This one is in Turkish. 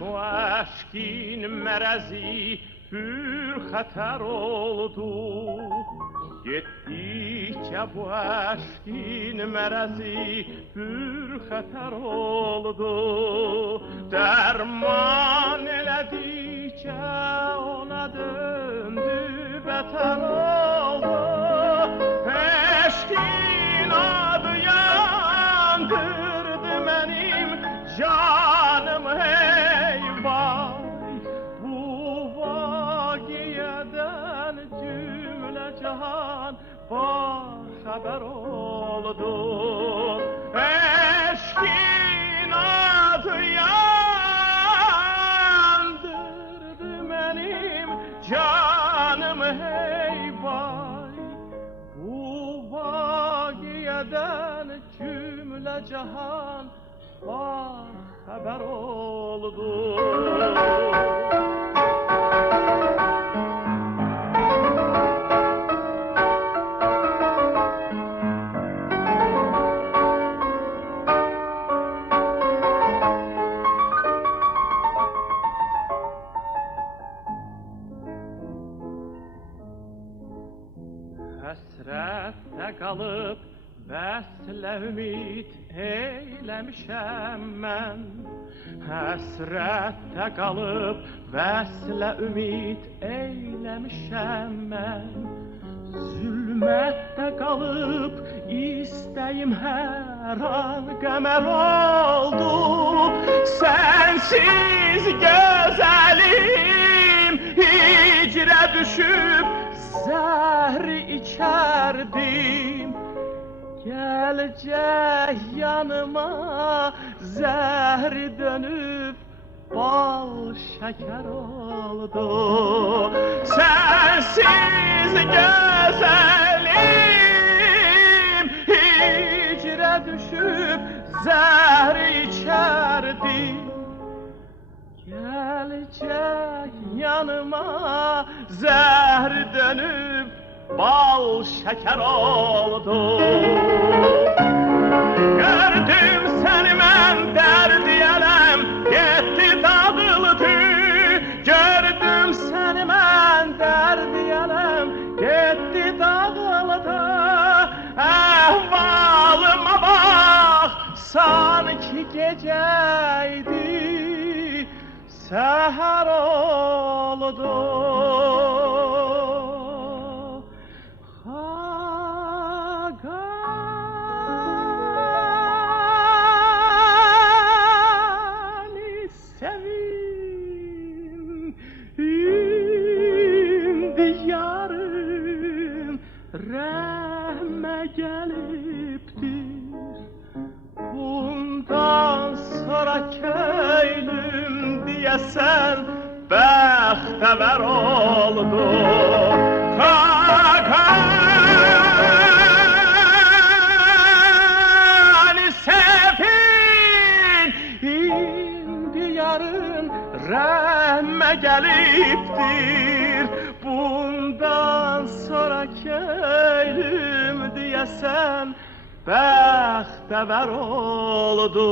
bu aşkın merezi pür xatar oldu. Gittikçe bu aşkın merezi pür xatar oldu. Derman eledikçe ona döndü beter oldu. Eşkin adı yandırdı benim canım hey vay. Bu vakiyeden cümle cihan haber oldu. Eşkin adı yandırdı benim canım hey vay. Bu vakiyeden cümle cihan haber oldu. Həsrətdə qalıb vəslə ümid eyləmişəm mən. Həsrətdə qalıb vəslə ümid eyləmişəm mən. Zülmətdə qalıb istəyim hər an qəmər oldu. Sənsiz gözəlim hicrə düşüb zəhri içərdim. Gelecek yanıma zehri dönüp bal şeker oldu. Sensiz güzelim hicre düşüp zehri içerdim. Gelecek yanıma zehri dönüp bal şeker oldu. Gördüm seni ben derdi elem gitti dağıldı. Gördüm seni ben derdi elem gitti dağıldı. Ehvalıma bak sanki geceydi seher oldu. Rəhmə gəlibdir. Bundan sonra köylüm deyəsən bəxtəvər oldu. Xaqani sevin, indi yarın rəhmə gəlibdir. Bundan sonra köylüm diyesen bəxtəvər oldu.